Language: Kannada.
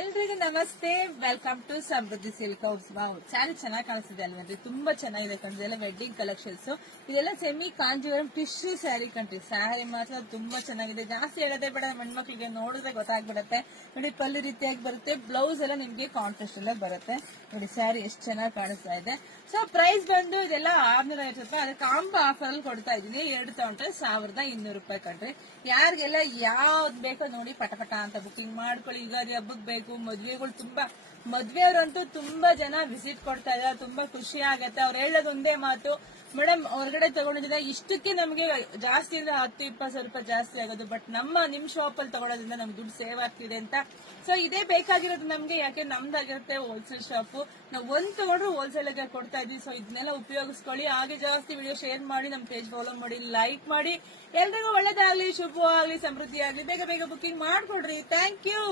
ಎಲ್ರಿಗೂ ನಮಸ್ತೆ. Welcome to Samruddhi silk house. Wow, sari ಚೆನ್ನಾಗಿ ಕಾಣಿಸ್ತಿದೆ ಅಲ್ವೇನ್ರಿ? ತುಂಬಾ ಚೆನ್ನಾಗಿದೆ ಕಣ್ರಿ. ಇದೆಲ್ಲ ವೆಡ್ಡಿಂಗ್ ಕಲೆಕ್ಷನ್ಸ್. ಇದೆಲ್ಲ ಸೆಮಿ ಕಾಂಜೀವರಂ ಟಿಶ್ಯೂ ಸ್ಯಾರಿ ಕಣ್ರಿ. ಸ್ಯಾರಿ ಮಾತ್ರ ತುಂಬಾ ಚೆನ್ನಾಗಿದೆ. ಜಾಸ್ತಿ ಹೇಳೋದೇ ಬೇಡ, ಹೆಣ್ಮಕ್ಳಿಗೆ ನೋಡಿದ್ರೆ ಗೊತ್ತಾಗ್ಬಿಡತ್ತೆ. ನೋಡಿ, ಪಲ್ಲು ರೀತಿಯಾಗಿ ಬರುತ್ತೆ. ಬ್ಲೌಸ್ ಎಲ್ಲ ನಿಮ್ಗೆ ಕಾಂಟ್ರಾಸ್ಟ್ ಎಲ್ಲ ಬರುತ್ತೆ. ನೋಡಿ, ಸ್ಯಾರಿ ಎಷ್ಟು ಚೆನ್ನಾಗಿ ಕಾಣಿಸ್ತಾ ಇದೆ. ಸೊ ಪ್ರೈಸ್ ಬಂದು ಇದೆಲ್ಲ 650 ರೂಪಾಯಿ. ಅದಕ್ಕೆ ಕಾಂಬೋ ಆಫರ್ ಅಲ್ಲಿ ಕೊಡ್ತಾ ಇದೀನಿ. 2 ತಗೊಂಡ್ರೆ 1200 ರೂಪಾಯಿ ಕಣ್ರಿ. ಯಾರಿಗೆಲ್ಲ ಯಾವ್ದು ಬೇಕೋ ನೋಡಿ ಪಟ ಅಂತ ಬುಕಿಂಗ್ ಮಾಡ್ಕೊಳ್ಳಿ. ಯುಗಾದಿ ಹಬ್ಬಕ್ಕೆ ಬೇಕು, ಮದ್ವೆಗಳು ತುಂಬಾ ಮದ್ವೆಯವ್ರಂತೂ ತುಂಬಾ ಜನ ವಿಸಿಟ್ ಕೊಡ್ತಾ ಇದ್ದಾರೆ. ತುಂಬಾ ಖುಷಿ ಆಗತ್ತೆ. ಅವ್ರು ಹೇಳೋದು ಒಂದೇ ಮಾತು, ಮೇಡಮ್ ಹೊರಗಡೆ ತಗೊಂಡಿದ್ರೆ ಇಷ್ಟಕ್ಕೆ ನಮಗೆ ಜಾಸ್ತಿ ಅಂದ್ರೆ 10-20 ರೂಪಾಯಿ ಜಾಸ್ತಿ ಆಗೋದು, ಬಟ್ ನಿಮ್ ಶಾಪ್ ಅಲ್ಲಿ ತಗೊಳೋದ್ರಿಂದ ನಮ್ಗೆ ದುಡ್ಡು ಸೇವ್ ಆಗ್ತಿದೆ ಅಂತ. ಸೊ ಇದೇ ಬೇಕಾಗಿರೋದು ನಮ್ಗೆ, ಯಾಕೆ ನಮ್ದಾಗಿರುತ್ತೆ ಹೋಲ್ಸೇಲ್ ಶಾಪ್. ನಾವು ಒಂದ್ ತಗೊಂಡ್ರು ಹೋಲ್ಸೇಲ್ ಆಗಿ ಕೊಡ್ತಾ ಇದೀವಿ. ಸೊ ಇದನ್ನೆಲ್ಲ ಉಪಯೋಗಿಸ್ಕೊಳ್ಳಿ. ಹಾಗೆ ಜಾಸ್ತಿ ವಿಡಿಯೋ ಶೇರ್ ಮಾಡಿ, ನಮ್ ಪೇಜ್ ಫಾಲೋ ಮಾಡಿ, ಲೈಕ್ ಮಾಡಿ. ಎಲ್ರಿಗೂ ಒಳ್ಳೇದಾಗ್ಲಿ, ಶುಭವಾಗ್ಲಿ, ಸಮೃದ್ಧಿ ಆಗ್ಲಿ. ಬೇಗ ಬೇಗ ಬುಕಿಂಗ್ ಮಾಡ್ಕೊಡ್ರಿ. Thank you.